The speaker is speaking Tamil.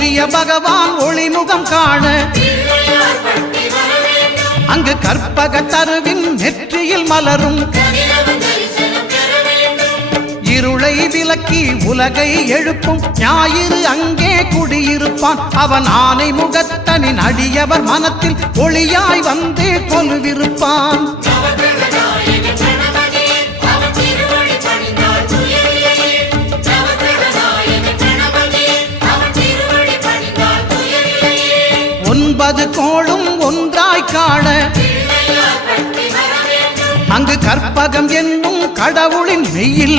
சூரிய பகவான் ஒளிமுகம் காண அங்கு கற்பக தருவின் நெற்றியில் மலரும் இருளை விலக்கி உலகை எழுப்பும் ஞாயிறு அங்கே குடியிருப்பான். அவன் ஆனை முகத்தனின் அடியவர் மனத்தில் ஒளியாய் வந்து கொலுவிருப்பான். ஒன்பது கோளும் ஒன்றாய் காண அங்கு கற்பகம் என்னும் கடவுளின் மெய்யில்